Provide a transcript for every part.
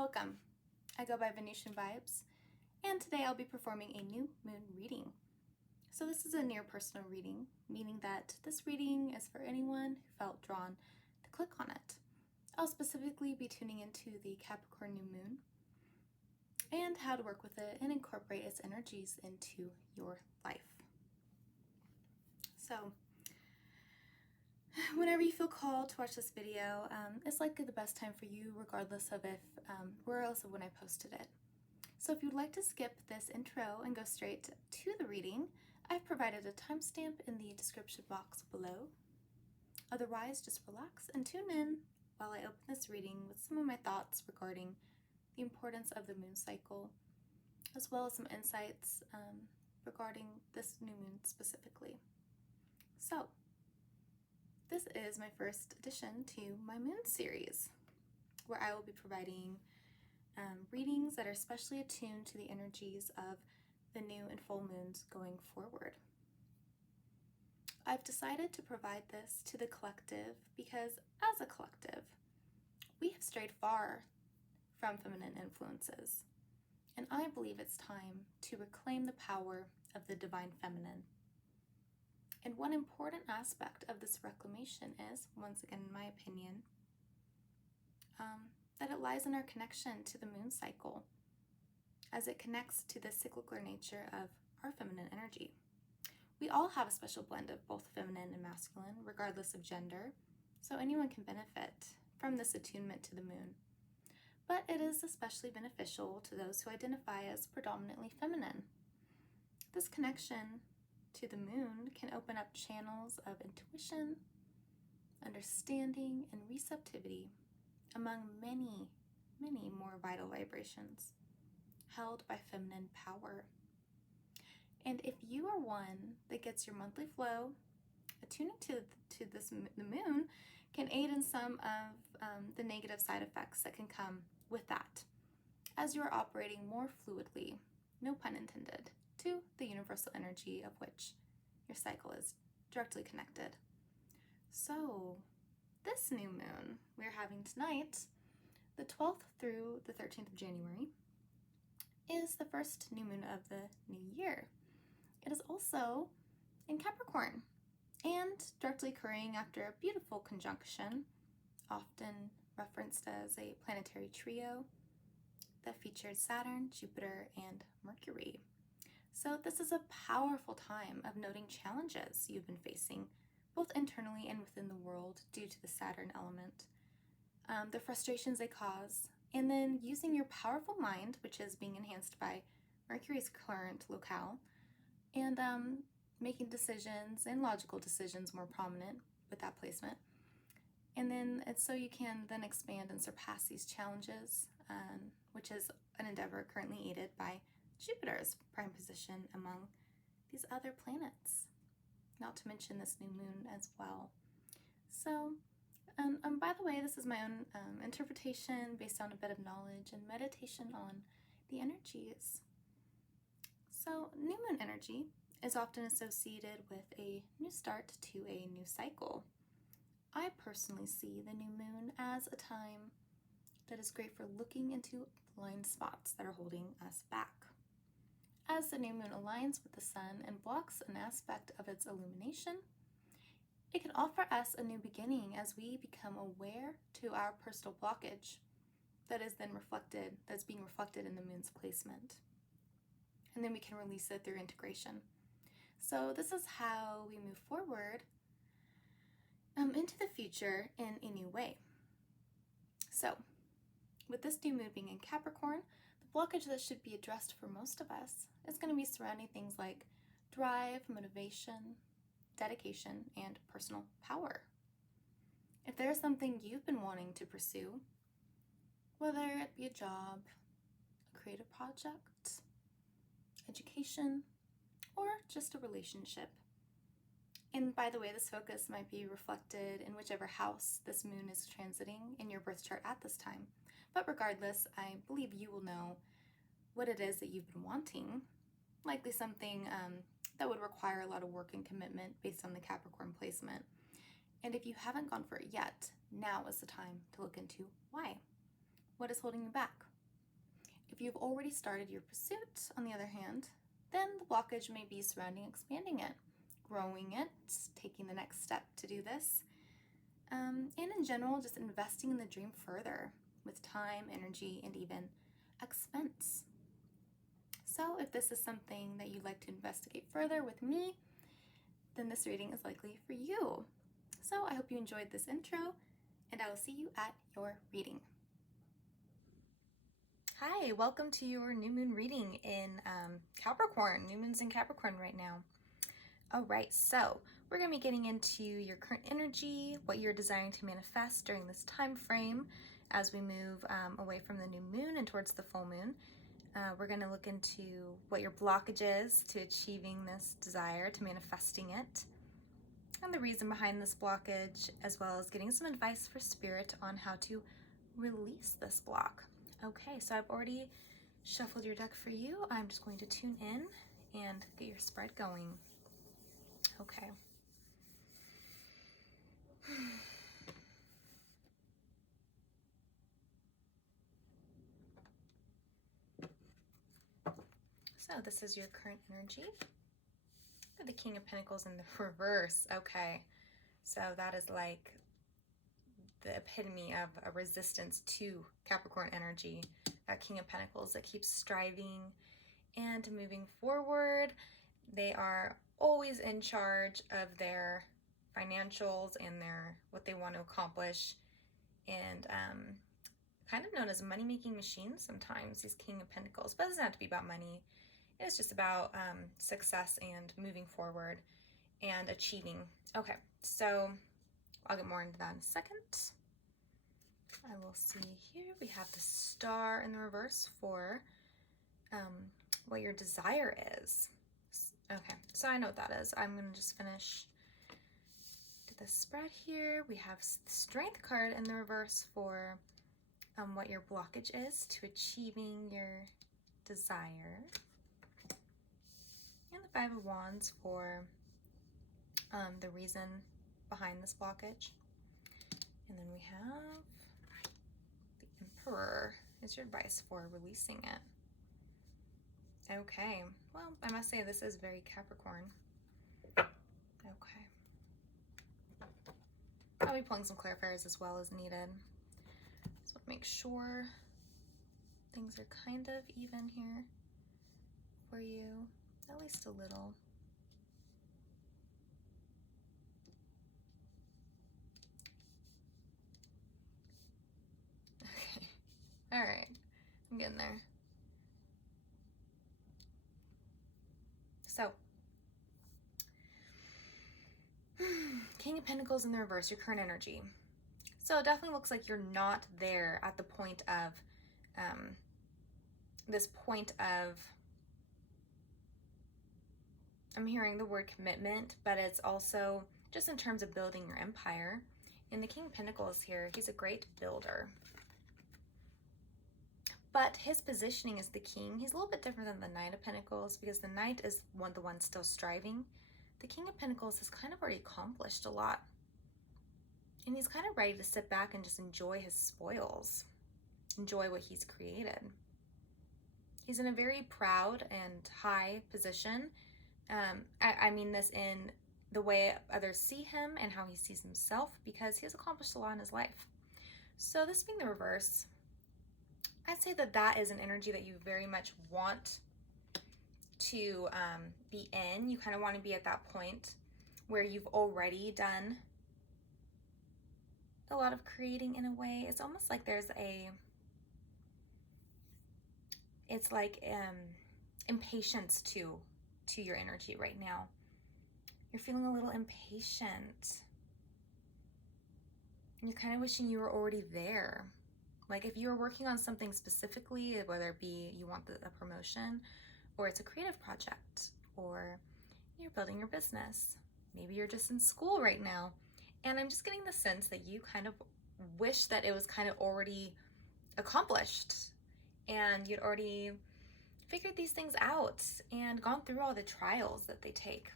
Welcome. I go by Venetian Vibes, and today I'll be performing a new moon reading. So this is a near personal reading, meaning that this reading is for anyone who felt drawn to click on it. I'll specifically be tuning into the Capricorn new moon and how to work with it and incorporate its energies into your life. So whenever you feel called to watch this video, it's likely the best time for you, regardless of when I posted it. So if you'd like to skip this intro and go straight to the reading, I've provided a timestamp in the description box below. Otherwise, just relax and tune in while I open this reading with some of my thoughts regarding the importance of the moon cycle, as well as some insights regarding this new moon specifically. So, this is my first addition to my moon series, where I will be providing readings that are specially attuned to the energies of the new and full moons going forward. I've decided to provide this to the collective because, as a collective, we have strayed far from feminine influences, and I believe it's time to reclaim the power of the divine feminine. And one important aspect of this reclamation is, once again in my opinion, that it lies in our connection to the moon cycle, as it connects to the cyclical nature of our feminine energy. We all have a special blend of both feminine and masculine, regardless of gender, so anyone can benefit from this attunement to the moon. But it is especially beneficial to those who identify as predominantly feminine. This connection to the moon can open up channels of intuition, understanding, and receptivity among many, many more vital vibrations held by feminine power. And if you are one that gets your monthly flow, attuning to the moon can aid in some of the negative side effects that can come with that, as you are operating more fluidly, no pun intended, to the universal energy of which your cycle is directly connected. So, this new moon we're having tonight, the 12th through the 13th of January, is the first new moon of the new year. It is also in Capricorn and directly occurring after a beautiful conjunction, often referenced as a planetary trio that featured Saturn, Jupiter, and Mercury. So this is a powerful time of noting challenges you've been facing, both internally and within the world, due to the Saturn element, the frustrations they cause, and then using your powerful mind, which is being enhanced by Mercury's current locale, and making decisions and logical decisions more prominent with that placement. And then it's so you can then expand and surpass these challenges, which is an endeavor currently aided by Jupiter's prime position among these other planets, not to mention this new moon as well. So, by the way, this is my own interpretation based on a bit of knowledge and meditation on the energies. So, new moon energy is often associated with a new start to a new cycle. I personally see the new moon as a time that is great for looking into blind spots that are holding us back. As the new moon aligns with the sun and blocks an aspect of its illumination, it can offer us a new beginning as we become aware to our personal blockage that's being reflected in the moon's placement. And then we can release it through integration. So this is how we move forward into the future in a new way. So, with this new moon being in Capricorn, the blockage that should be addressed for most of us is going to be surrounding things like drive, motivation, dedication, and personal power. If there's something you've been wanting to pursue, whether it be a job, a creative project, education, or just a relationship. And by the way, this focus might be reflected in whichever house this moon is transiting in your birth chart at this time. But regardless, I believe you will know what it is that you've been wanting, likely something that would require a lot of work and commitment based on the Capricorn placement. And if you haven't gone for it yet, now is the time to look into why. What is holding you back? If you've already started your pursuit, on the other hand, then the blockage may be surrounding expanding it, growing it, taking the next step to do this, and in general, just investing in the dream further with time, energy, and even expense. So if this is something that you'd like to investigate further with me, then this reading is likely for you. So I hope you enjoyed this intro, and I will see you at your reading. Hi, welcome to your new moon reading in Capricorn. New moon's in Capricorn right now. All right, so we're going to be getting into your current energy, what you're desiring to manifest during this time frame as we move away from the new moon and towards the full moon. We're going to look into what your blockage is to achieving this desire, to manifesting it, and the reason behind this blockage, as well as getting some advice for spirit on how to release this block. Okay, so I've already shuffled your deck for you. I'm just going to tune in and get your spread going. Okay. So this is your current energy. The King of Pentacles in the reverse. Okay, so that is like the epitome of a resistance to Capricorn energy. King of Pentacles that keeps striving and moving forward. They are always in charge of their financials and their what they want to accomplish, and kind of known as money-making machines sometimes, these King of Pentacles. But it doesn't have to be about money. It's just about success and moving forward and achieving. Okay, so I'll get more into that in a second. I will see here. We have the Star in the reverse for what your desire is. Okay, so I know what that is. I'm going to just finish the spread here. We have the Strength card in the reverse for what your blockage is to achieving your desire. And the Five of Wands for the reason behind this blockage. And then we have the Emperor is your advice for releasing it. Okay, well, I must say this is very Capricorn. Okay. I'll be pulling some clarifiers as well as needed. So make sure things are kind of even here for you, at least a little. Okay, all right, I'm getting there. So, King of Pentacles in the reverse, your current energy. So it definitely looks like you're not there at the point of, this point of, I'm hearing the word commitment, but it's also just in terms of building your empire. And the King of Pentacles here, he's a great builder. But his positioning as the king, he's a little bit different than the Knight of Pentacles, because the Knight is the one still striving. The King of Pentacles has kind of already accomplished a lot. And he's kind of ready to sit back and just enjoy his spoils. Enjoy what he's created. He's in a very proud and high position. I mean this in the way others see him and how he sees himself, because he has accomplished a lot in his life. So this being the reverse, I'd say that that is an energy that you very much want to be in. You kind of want to be at that point where you've already done a lot of creating in a way. It's almost like there's it's like impatience to your energy right now. You're feeling a little impatient. And you're kind of wishing you were already there. Like if you were working on something specifically, whether it be you want a promotion, or it's a creative project, or you're building your business. Maybe you're just in school right now. And I'm just getting the sense that you kind of wish that it was kind of already accomplished and you'd already figured these things out and gone through all the trials that they take,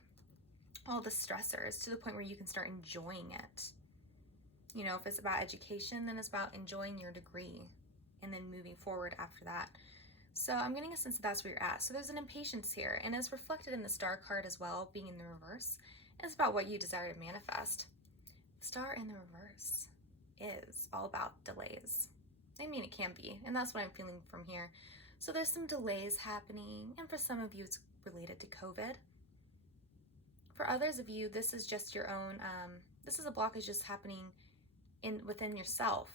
all the stressors, to the point where you can start enjoying it. You know, if it's about education, then it's about enjoying your degree and then moving forward after that. So I'm getting a sense that that's where you're at. So there's an impatience here, and it's reflected in the Star card as well, being in the reverse. It's about what you desire to manifest. The Star in the reverse is all about delays. I mean, it can be, and that's what I'm feeling from here. So there's some delays happening, and for some of you, it's related to COVID. For others of you, this is just your own, this is a blockage just happening within yourself.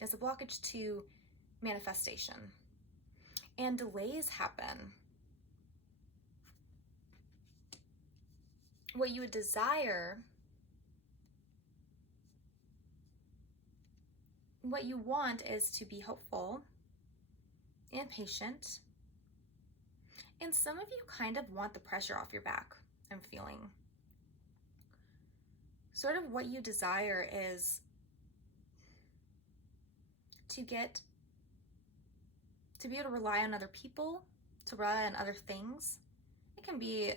It's a blockage to manifestation. And delays happen. What you would desire, what you want is to be hopeful and patient. And some of you kind of want the pressure off your back, I'm feeling. Sort of what you desire is to be able to rely on other people, to rely on other things. It can be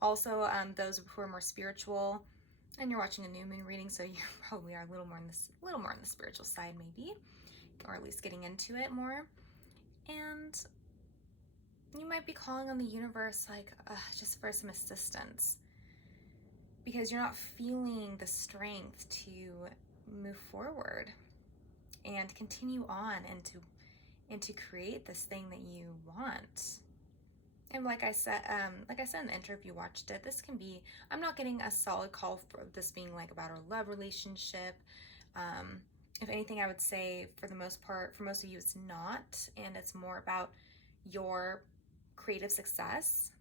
also those who are more spiritual, and you're watching a new moon reading, so you probably are a little more on the spiritual side, maybe, or at least getting into it more. And you might be calling on the universe, like, just for some assistance, because you're not feeling the strength to move forward and continue on and to create this thing that you want. And like I said in the intro, if you watched it, this can be, I'm not getting a solid call for this being like about a love relationship. If anything, I would say for the most part, for most of you, it's not. And it's more about your creative success,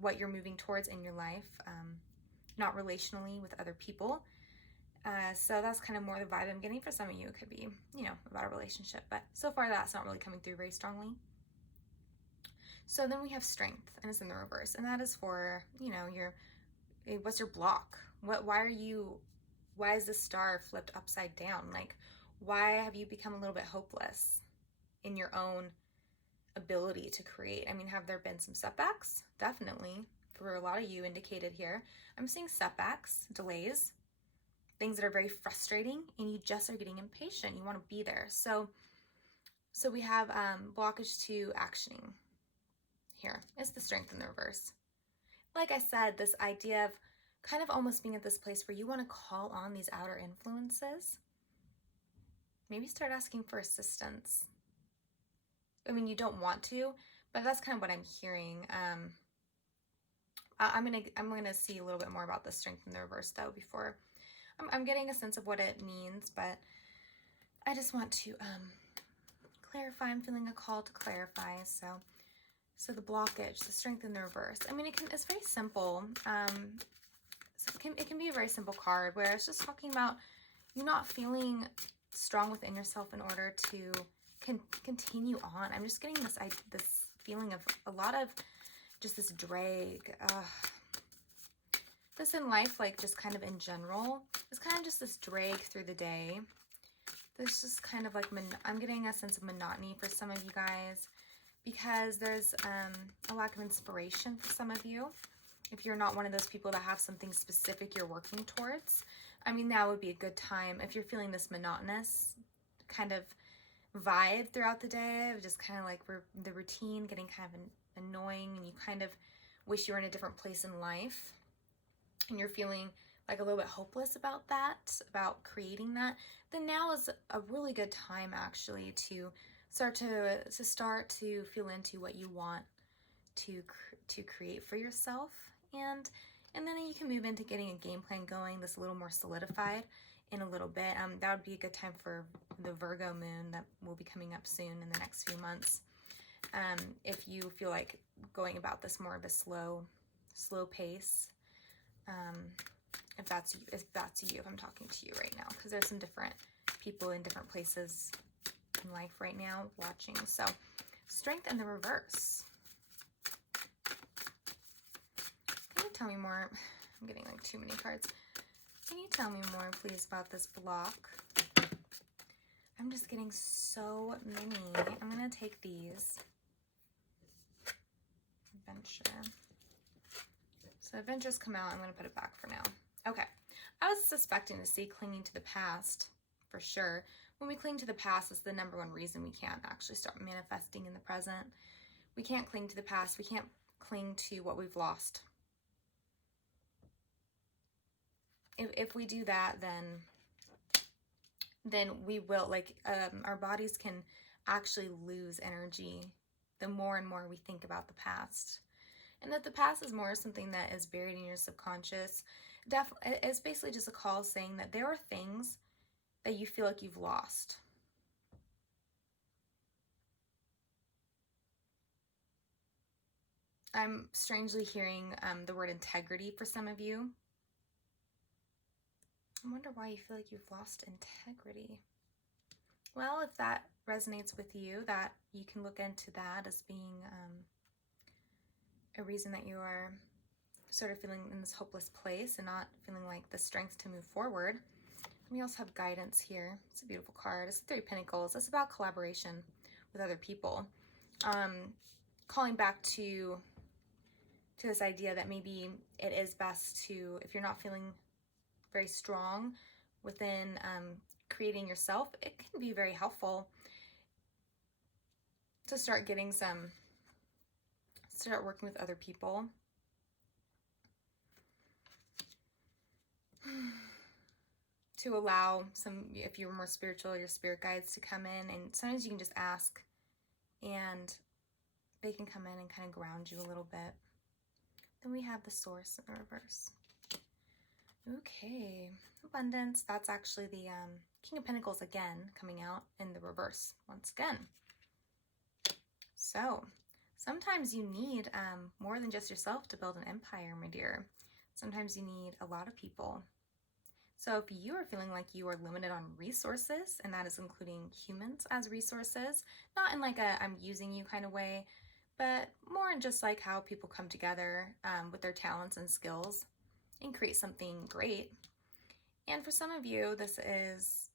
what you're moving towards in your life, not relationally with other people. So that's kind of more the vibe I'm getting. For some of you, it could be, about a relationship. But so far, that's not really coming through very strongly. So then we have strength, and it's in the reverse, and that is for, what's your block? Why is the star flipped upside down? Like, why have you become a little bit hopeless in your own ability to create? I mean, have there been some setbacks? Definitely. For a lot of you indicated here, I'm seeing setbacks, delays, things that are very frustrating, and you just are getting impatient. You want to be there. So we have blockage to actioning. Here is the strength in the reverse. Like I said, this idea of kind of almost being at this place where you want to call on these outer influences. Maybe start asking for assistance. I mean, you don't want to, but that's kind of what I'm hearing. I'm gonna see a little bit more about the strength in the reverse though before I'm getting a sense of what it means, but I just want to clarify. I'm feeling a call to clarify. So the blockage, the strength in the reverse. I mean, it's very simple. So it can be a very simple card where it's just talking about you not feeling strong within yourself in order to continue on. I'm just getting this feeling of a lot of just this drag. This in life, like just kind of in general, it's kind of just this drag through the day. There's just kind of like, I'm getting a sense of monotony for some of you guys, because there's a lack of inspiration for some of you. If you're not one of those people that have something specific you're working towards, I mean, that would be a good time. If you're feeling this monotonous kind of vibe throughout the day, of just kind of like the routine getting kind of annoying, and you kind of wish you were in a different place in life, and you're feeling like a little bit hopeless about that, about creating that, then now is a really good time actually to start to feel into what you want to create for yourself, and then you can move into getting a game plan going that's a little more solidified in a little bit. That would be a good time for the Virgo moon that will be coming up soon in the next few months. If you feel like going about this more of a slow pace, if that's you, if I'm talking to you right now, because there's some different people in different places in life right now watching. So strength in the reverse. Can you tell me more? I'm getting like too many cards. Can you tell me more, please, about this block? I'm just getting so many. I'm going to take these. Adventure. So adventures come out. I'm going to put it back for now. Okay. I was suspecting to see clinging to the past for sure, when we cling to the past, it's the number one reason we can't actually start manifesting in the present. We can't cling to the past. We can't cling to what we've lost. If we do that, then we will, like, our bodies can actually lose energy the more and more we think about the past. And that the past is more something that is buried in your subconscious. It's basically just a call saying that there are things that you feel like you've lost. I'm strangely hearing the word integrity for some of you. I wonder why you feel like you've lost integrity. Well, if that resonates with you, that you can look into that as being a reason that you are sort of feeling in this hopeless place and not feeling like the strength to move forward. We also have guidance here. It's a beautiful card. It's 3 Pentacles. It's about collaboration with other people. Calling back to this idea that maybe it is best to, if you're not feeling very strong within creating yourself, it can be very helpful to start working with other people. To allow if you're more spiritual, your spirit guides to come in, and sometimes you can just ask and they can come in and kind of ground you a little bit. Then we have the Source in the reverse. Okay, abundance. That's actually the King of Pentacles again, coming out in the reverse once again. So sometimes you need more than just yourself to build an empire, my dear. Sometimes you need a lot of people. So if you are feeling like you are limited on resources, and that is including humans as resources, not in like a I'm using you kind of way, but more in just like how people come together with their talents and skills and create something great. And for some of you, this is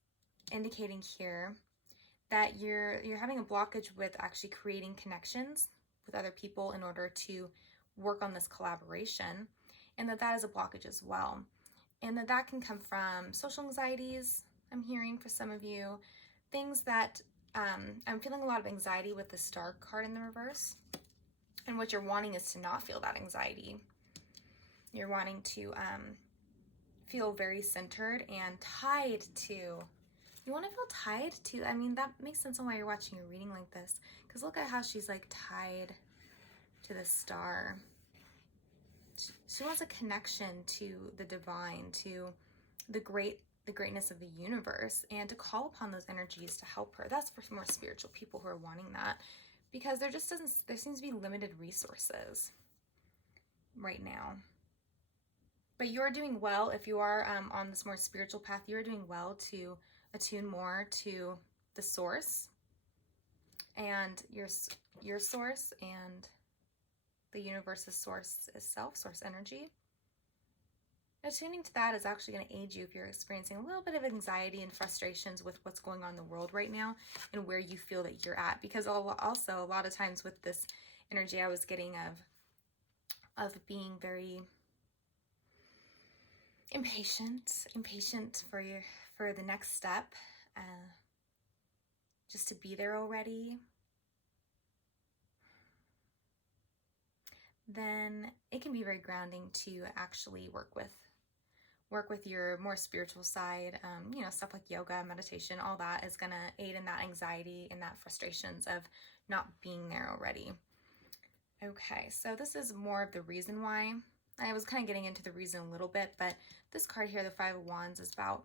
indicating here that you're having a blockage with actually creating connections with other people in order to work on this collaboration, and that is a blockage as well. And that can come from social anxieties, I'm hearing for some of you. Things that, I'm feeling a lot of anxiety with the Star card in the reverse. And what you're wanting is to not feel that anxiety. You're wanting to feel very centered and tied to. You want to feel tied to, I mean, that makes sense on why you're watching a reading like this. Because look at how she's like tied to the star. She wants a connection to the divine, to the greatness of the universe, and to call upon those energies to help her. That's for more spiritual people who are wanting that, because there seems to be limited resources right now. But you're doing well if you are on this more spiritual path. You're doing well to attune more to the source and your source, and the universe's source itself, source energy. Attuning to that is actually going to aid you if you're experiencing a little bit of anxiety and frustrations with what's going on in the world right now and where you feel that you're at. Because also a lot of times with this energy I was getting of being very impatient for the next step, just to be there already. Then it can be very grounding to actually work with your more spiritual side. Stuff like yoga, meditation, all that is gonna aid in that anxiety and that frustrations of not being there already. Okay, so this is more of the reason why. I was kind of getting into the reason a little bit, but this card here, the Five of Wands, is about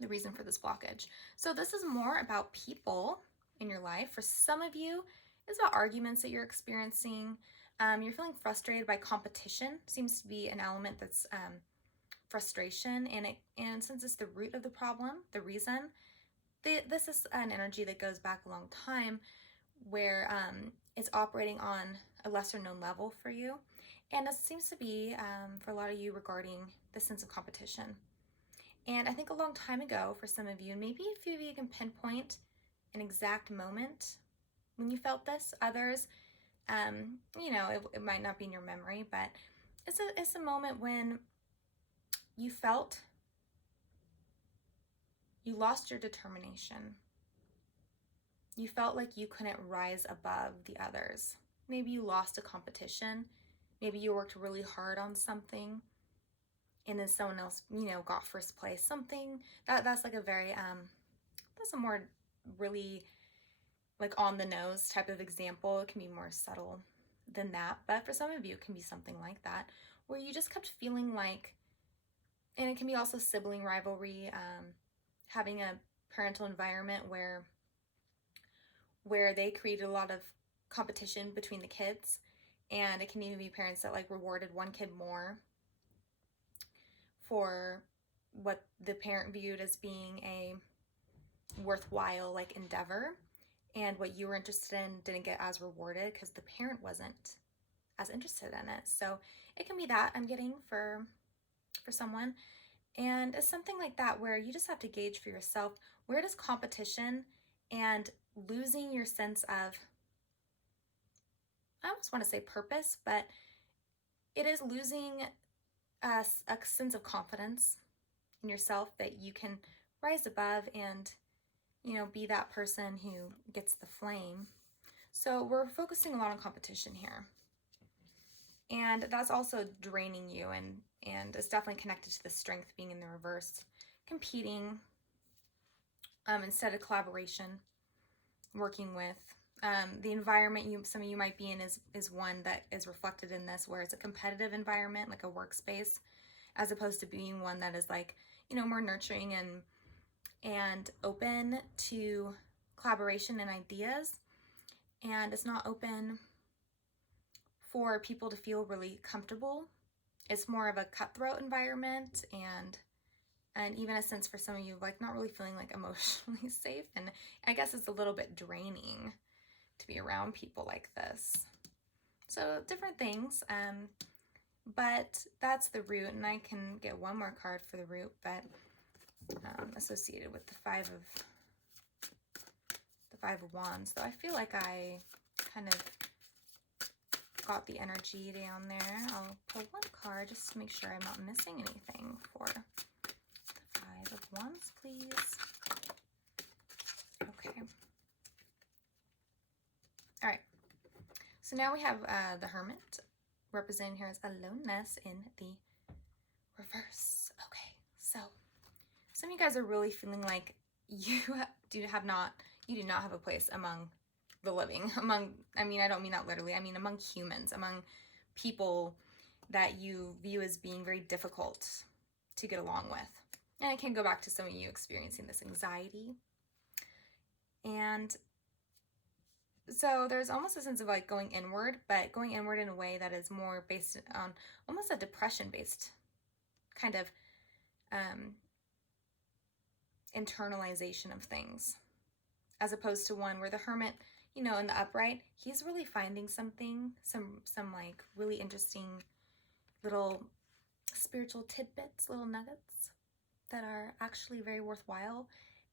the reason for this blockage. So this is more about people in your life. For some of you, it's about arguments that you're experiencing. You're feeling frustrated by competition. Seems to be an element that's frustration, and since it's the root of the problem, the reason, this is an energy that goes back a long time, where it's operating on a lesser known level for you, and it seems to be for a lot of you regarding the sense of competition. And I think a long time ago for some of you, and maybe a few of you can pinpoint an exact moment when you felt this. Others, it might not be in your memory, but it's a moment when you felt you lost your determination. You felt like you couldn't rise above the others. Maybe you lost a competition. Maybe you worked really hard on something and then someone else, got first place. Something that's like a very, that's a more really like on the nose type of example. It can be more subtle than that. But for some of you, it can be something like that, where you just kept feeling like, and it can be also sibling rivalry, having a parental environment where they created a lot of competition between the kids, and it can even be parents that like rewarded one kid more for what the parent viewed as being a worthwhile like endeavor, and what you were interested in didn't get as rewarded because the parent wasn't as interested in it. So it can be that I'm getting for someone. And it's something like that where you just have to gauge for yourself, where does competition and losing your sense of, I almost want to say purpose, but it is losing a sense of confidence in yourself that you can rise above and, be that person who gets the flame. So we're focusing a lot on competition here. And that's also draining you, and it's definitely connected to the strength being in the reverse. Competing instead of collaboration, working with. The environment some of you might be in is one that is reflected in this, where it's a competitive environment, like a workspace, as opposed to being one that is like, more nurturing and open to collaboration and ideas. And it's not open for people to feel really comfortable. It's more of a cutthroat environment, and even a sense for some of you like not really feeling like emotionally safe. And I guess it's a little bit draining to be around people like this. So different things, but that's the root. And I can get one more card for the root, but associated with the Five of Wands. Though I feel like I kind of got the energy down there. I'll pull one card just to make sure I'm not missing anything for the Five of Wands, please. Okay. All right. So now we have the Hermit representing here as aloneness in the reverse. Okay. So some of you guys are really feeling like you do not have a place among the living, I don't mean that literally, I mean among humans, among people that you view as being very difficult to get along with. And it can go back to some of you experiencing this anxiety. And so there's almost a sense of like going inward, but going inward in a way that is more based on almost a depression-based kind of internalization of things, as opposed to one where the Hermit, in the upright, he's really finding something, some like really interesting little spiritual tidbits, little nuggets that are actually very worthwhile.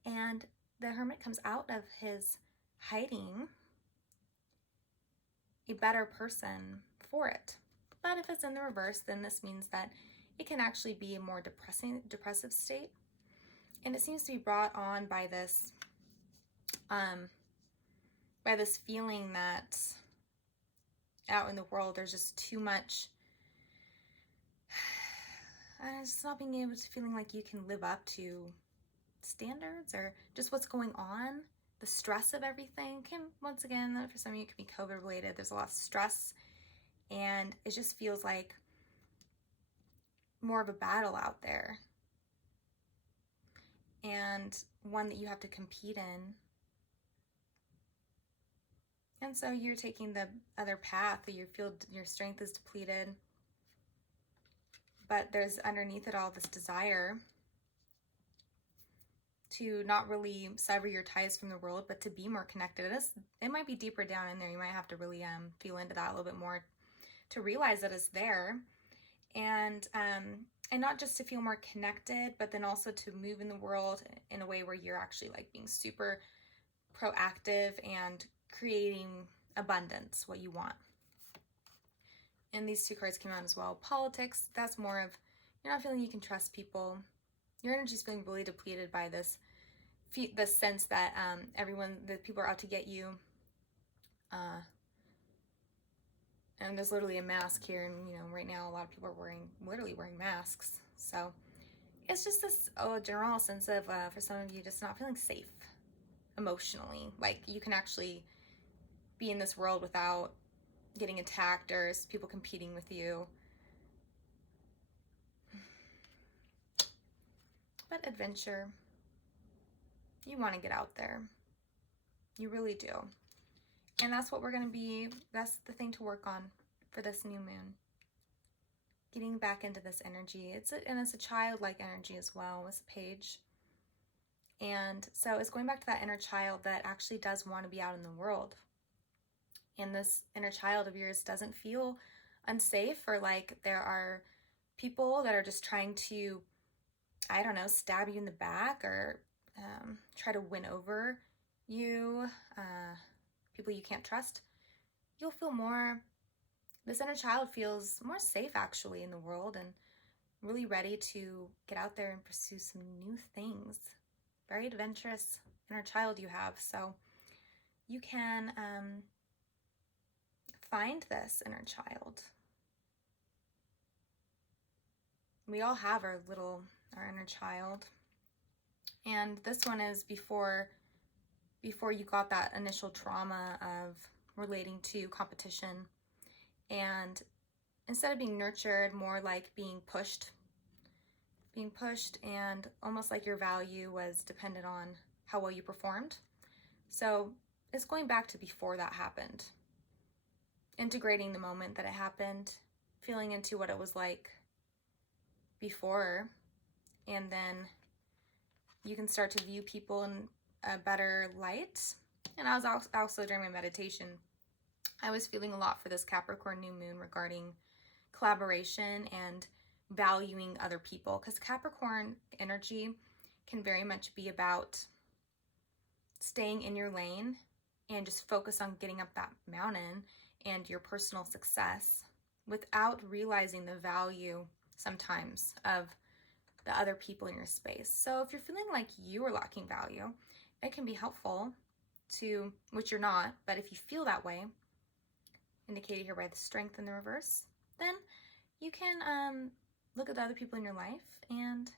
And the Hermit comes out of his hiding a better person for it. But if it's in the reverse, then this means that it can actually be a more depressive state. And it seems to be brought on by this feeling that out in the world there's just too much, just not being able to feeling like you can live up to standards, or just what's going on, the stress of everything. Can, once again, for some of you, it could be COVID related. There's a lot of stress, and it just feels like more of a battle out there, and one that you have to compete in. And so you're taking the other path, that you feel your strength is depleted, but there's underneath it all this desire to not really sever your ties from the world, but to be more connected. It might be deeper down in there. You might have to really feel into that a little bit more to realize that it's there, and not just to feel more connected, but then also to move in the world in a way where you're actually like being super proactive and creating abundance, what you want. And these two cards came out as well. Politics, that's more of, you're not feeling you can trust people. Your energy is feeling really depleted by this the sense that the people are out to get you. And there's literally a mask here, and right now a lot of people are literally wearing masks. So it's just this general sense of, for some of you, just not feeling safe emotionally. Like you can actually be in this world without getting attacked or people competing with you. But adventure, you want to get out there. You really do. And that's what we're going to be, that's the thing to work on for this new moon. Getting back into this energy. It's a childlike energy as well, this page. And so it's going back to that inner child that actually does want to be out in the world. And this inner child of yours doesn't feel unsafe, or like there are people that are just trying to, I don't know, stab you in the back, or try to win over you, people you can't trust. You'll feel this inner child feels more safe actually in the world, and really ready to get out there and pursue some new things. Very adventurous inner child you have. So you can find this inner child. We all have our inner child. And this one is before you got that initial trauma of relating to competition. And instead of being nurtured, more like being pushed, and almost like your value was dependent on how well you performed. So it's going back to before that happened. Integrating the moment that it happened, feeling into what it was like before, and then you can start to view people in a better light. And I was also during my meditation, I was feeling a lot for this Capricorn new moon regarding collaboration and valuing other people, because Capricorn energy can very much be about staying in your lane and just focus on getting up that mountain and your personal success without realizing the value sometimes of the other people in your space. So if you're feeling like you are lacking value, it can be helpful to, which you're not, but if you feel that way, indicated here by the strength in the reverse, then you can look at the other people in your life and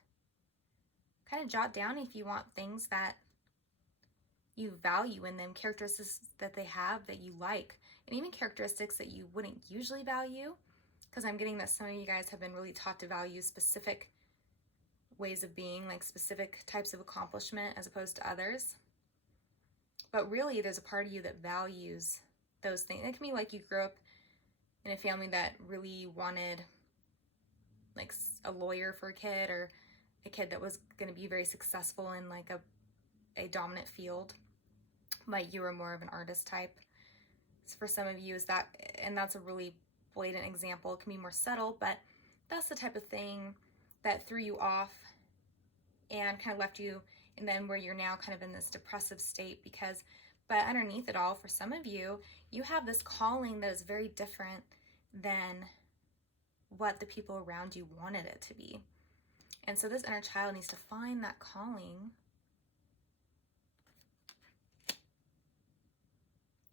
kind of jot down if you want things that you value in them, characteristics that they have that you like, and even characteristics that you wouldn't usually value, because I'm getting that some of you guys have been really taught to value specific ways of being, like specific types of accomplishment as opposed to others. But really, there's a part of you that values those things. It can be like you grew up in a family that really wanted like a lawyer for a kid, or a kid that was going to be very successful in like a dominant field, but you were more of an artist type. So for some of you is that, and that's a really blatant example. It can be more subtle, but that's the type of thing that threw you off and kind of left you, and then where you're now kind of in this depressive state but underneath it all, for some of you, you have this calling that is very different than what the people around you wanted it to be. And so this inner child needs to find that calling.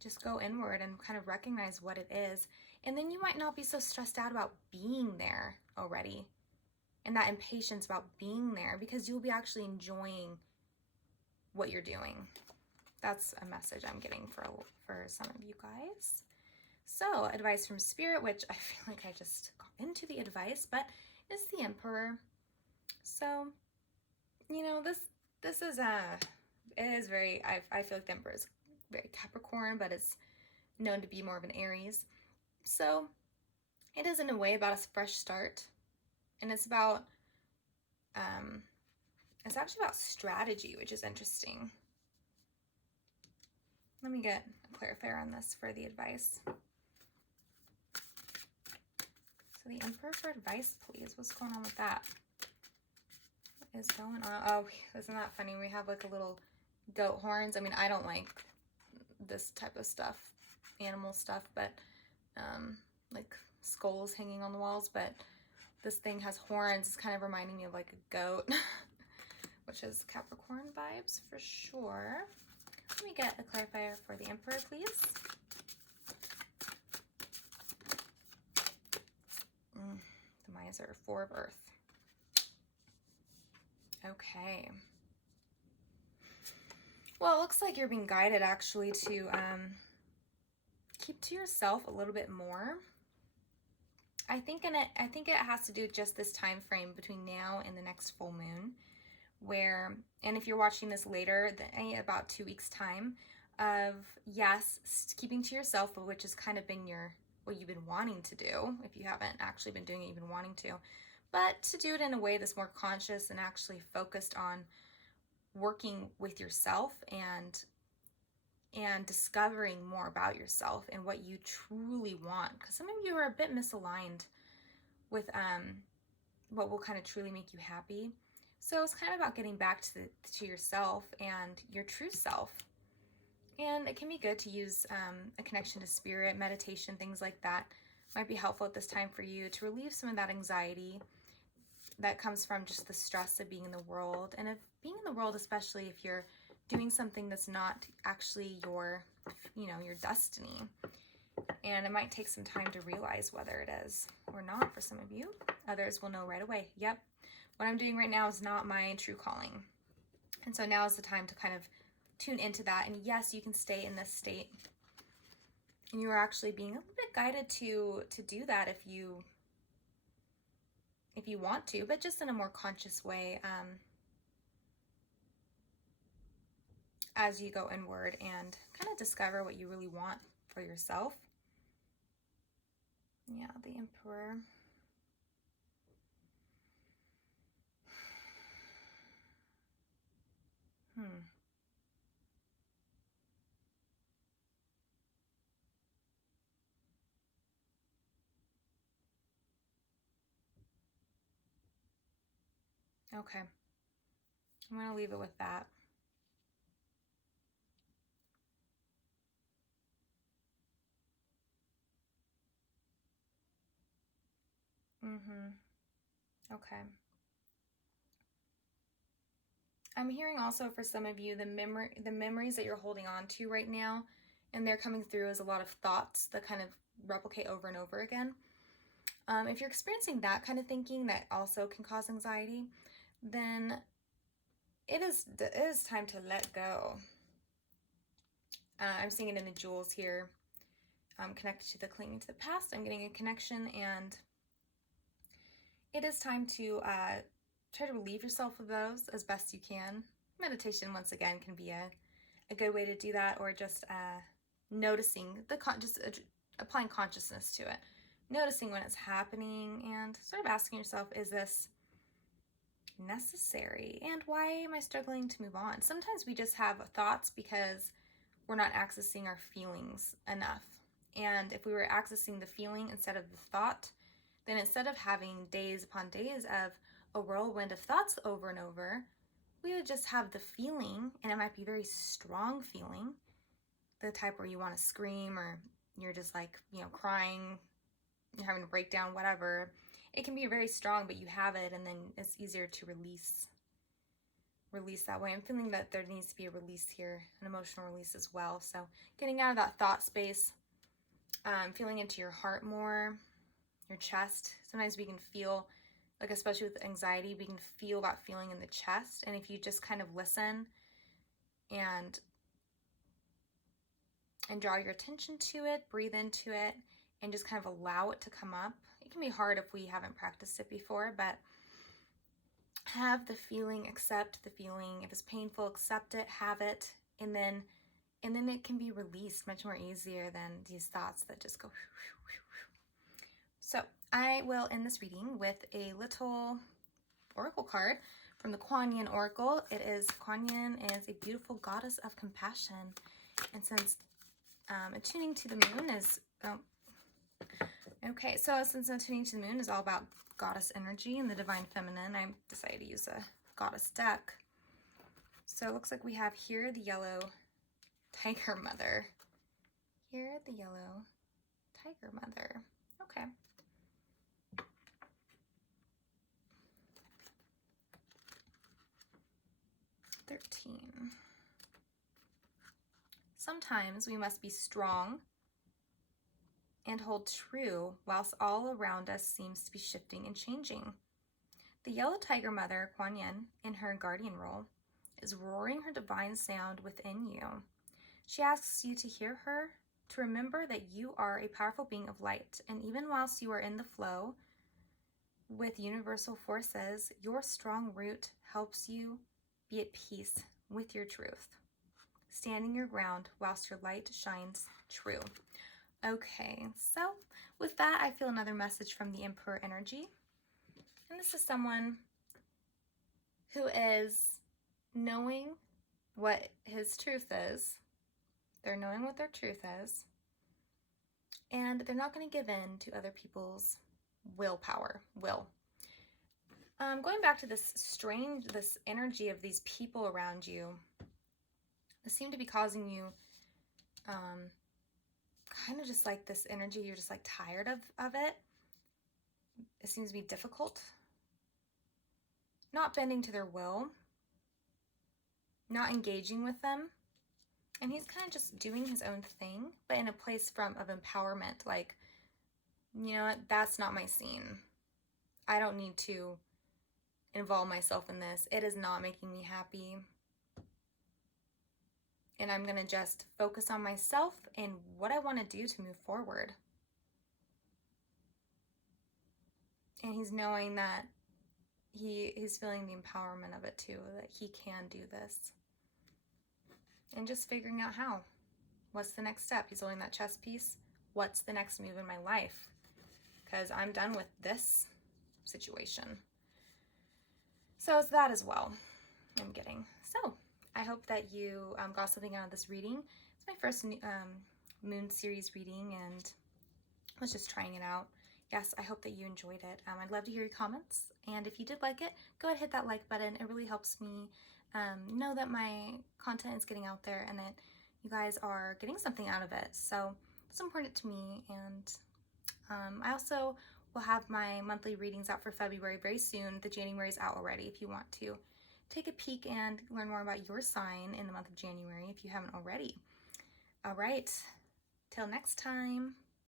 Just go inward and kind of recognize what it is. And then you might not be so stressed out about being there already, and that impatience about being there, because you'll be actually enjoying what you're doing. That's a message I'm getting for some of you guys. So advice from Spirit, which I feel like I just got into the advice, but it's the Emperor. So, this is it is very, I feel like the Emperor is very Capricorn, but it's known to be more of an Aries. So it is in a way about a fresh start, and it's about, it's actually about strategy, which is interesting. Let me get a clarifier on this for the advice. So the Emperor for advice, please. What's going on with that? What is going on? Oh, isn't that funny? We have like a little goat horns. I mean, I don't like this type of stuff, animal stuff, but like skulls hanging on the walls, but this thing has horns. It's kind of reminding me of like a goat, which which is Capricorn vibes for sure. Let me get a clarifier for the Emperor, please. The Miser, 4 of Earth. Okay. Well, it looks like you're being guided actually to keep to yourself a little bit more. I think it has to do with just this time frame between now and the next full moon, where, and if you're watching this later, about 2 weeks time, of yes, keeping to yourself, which has kind of been what you've been wanting to do. If you haven't actually been doing it, you've been wanting to, but to do it in a way that's more conscious and actually focused on working with yourself and discovering more about yourself and what you truly want. Because some of you are a bit misaligned with what will kind of truly make you happy. So it's kind of about getting back to yourself and your true self. And it can be good to use a connection to spirit, meditation, things like that might be helpful at this time for you to relieve some of that anxiety that comes from just the stress of being in the world, and of being in the world, especially if you're doing something that's not actually your destiny. And it might take some time to realize whether it is or not for some of you. Others will know right away. Yep, what I'm doing right now is not my true calling. And so now is the time to kind of tune into that. And yes, you can stay in this state. And you are actually being a little bit guided to do that if you want to, but just in a more conscious way, as you go inward and kind of discover what you really want for yourself. Yeah, the Emperor. Okay. I'm going to leave it with that. Okay. I'm hearing also for some of you the memories that you're holding on to right now, and they're coming through as a lot of thoughts that kind of replicate over and over again. If you're experiencing that kind of thinking that also can cause anxiety, then it is time to let go. I'm seeing it in the jewels here. Connected to the clinging to the past. I'm getting a connection, and it is time to try to relieve yourself of those as best you can. Meditation, once again, can be a good way to do that, or just noticing applying consciousness to it, noticing when it's happening, and sort of asking yourself, is this necessary? And why am I struggling to move on? Sometimes we just have thoughts because we're not accessing our feelings enough. And if we were accessing the feeling instead of the thought, then instead of having days upon days of a whirlwind of thoughts over and over, we would just have the feeling, and it might be a very strong feeling, the type where you want to scream, or you're just like, crying, you're having a breakdown, whatever. It can be very strong, but you have it, and then it's easier to release that way. I'm feeling that there needs to be a release here, an emotional release as well. So getting out of that thought space, feeling into your heart more, your chest. Sometimes we can feel, like especially with anxiety, we can feel that feeling in the chest. And if you just kind of listen and draw your attention to it, breathe into it, and just kind of allow it to come up. It can be hard if we haven't practiced it before, but have the feeling, accept the feeling. If it's painful, accept it, have it, and then it can be released much more easier than these thoughts that just go. So I will end this reading with a little oracle card from the Kuan Yin Oracle. Kuan Yin is a beautiful goddess of compassion, and since attuning to the moon is since attuning to the moon is all about goddess energy and the divine feminine, I decided to use a goddess deck. So it looks like we have here the yellow tiger mother. Here the yellow tiger mother. Okay. 13. Sometimes we must be strong and hold true whilst all around us seems to be shifting and changing. The yellow tiger mother, Kuan Yin, in her guardian role, is roaring her divine sound within you. She asks you to hear her, to remember that you are a powerful being of light, and even whilst you are in the flow with universal forces, your strong root helps you be at peace with your truth, standing your ground whilst your light shines true. Okay, so with that, I feel another message from the Emperor energy. And this is someone who is knowing what his truth is. They're knowing what their truth is. And they're not going to give in to other people's willpower, going back to this energy of these people around you, that seem to be causing you kind of just like this energy, you're just like tired of it. It seems to be difficult. Not bending to their will, not engaging with them. And he's kind of just doing his own thing, but in a place of empowerment. Like, you know what, that's not my scene. I don't need to involve myself in this. It is not making me happy. And I'm going to just focus on myself and what I want to do to move forward. And he's knowing that he's feeling the empowerment of it too, that he can do this. And just figuring out how. What's the next step? He's holding that chess piece. What's the next move in my life? Because I'm done with this situation. So it's that as well I'm getting. So I hope that you got something out of this reading. It's my first moon series reading, and I was just trying it out. Yes, I hope that you enjoyed it. I'd love to hear your comments. And if you did like it, go ahead and hit that like button. It really helps me know that my content is getting out there and that you guys are getting something out of it. So it's important to me. And I also will have my monthly readings out for February very soon. The January is out already if you want to take a peek and learn more about your sign in the month of January if you haven't already. All right, till next time.